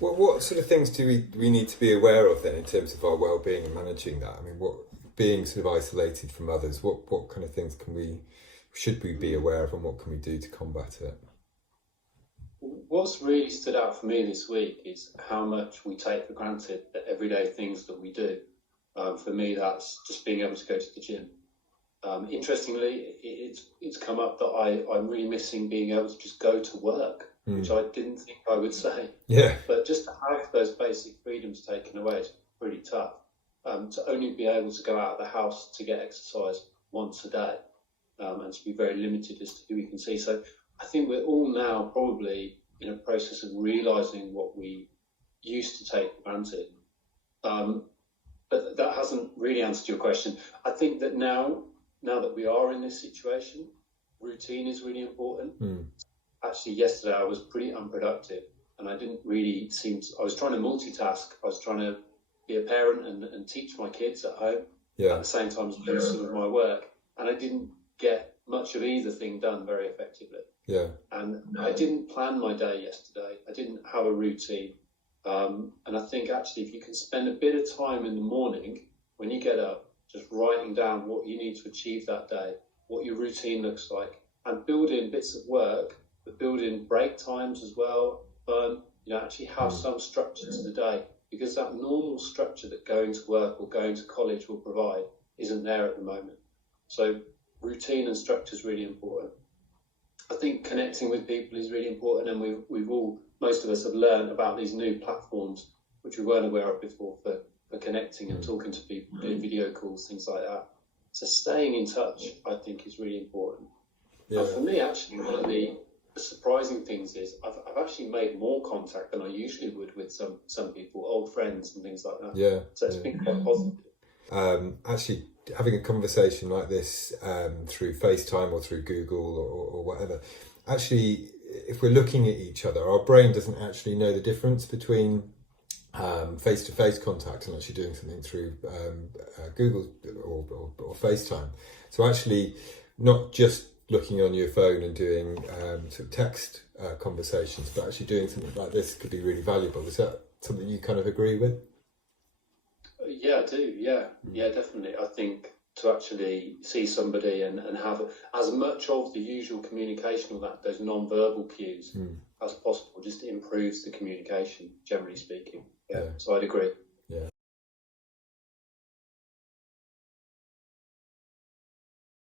What sort of things do we need to be aware of then in terms of our well-being and managing that? I mean, what being sort of isolated from others, what kind of things should we be aware of, and what can we do to combat it? What's really stood out for me this week is how much we take for granted the everyday things that we do. For me, that's just being able to go to the gym. Interestingly, it's come up that I'm really missing being able to just go to work, which I didn't think I would say. Yeah. But just to have those basic freedoms taken away is pretty tough. To only be able to go out of the house to get exercise once a day, and to be very limited as to who we can see. So I think we're all now probably in a process of realising what we used to take for granted. But that hasn't really answered your question. I think that now that we are in this situation, routine is really important. Actually, yesterday I was pretty unproductive, and I didn't really I was trying to multitask. I was trying to be a parent and teach my kids at home at the same time as doing some of my work, and I didn't get much of either thing done very effectively. Yeah. And I didn't plan my day yesterday. I didn't have a routine. And I think actually if you can spend a bit of time in the morning when you get up, just writing down what you need to achieve that day, what your routine looks like, and build in bits of work, but build in break times as well, fun, actually have some structure to the day, because that normal structure that going to work or going to college will provide isn't there at the moment. So routine and structure is really important. I think connecting with people is really important, and most of us have learned about these new platforms which we weren't aware of before for connecting and talking to people, doing video calls, things like that. So staying in touch, I think, is really important. Yeah. And for me, actually, one of the surprising things is I've actually made more contact than I usually would with some people, old friends and things like that. Yeah. So it's been quite positive. Actually, having a conversation like this through FaceTime or through Google or whatever, actually, if we're looking at each other, our brain doesn't actually know the difference between face-to-face contact and actually doing something through Google or FaceTime. So actually, not just looking on your phone and doing sort of text conversations, but actually doing something like this could be really valuable. Is that something you kind of agree with? Yeah, I do. Yeah, definitely. I think to actually see somebody and have as much of the usual communication, or those non-verbal cues as possible, just improves the communication, generally speaking. Yeah. So I'd agree.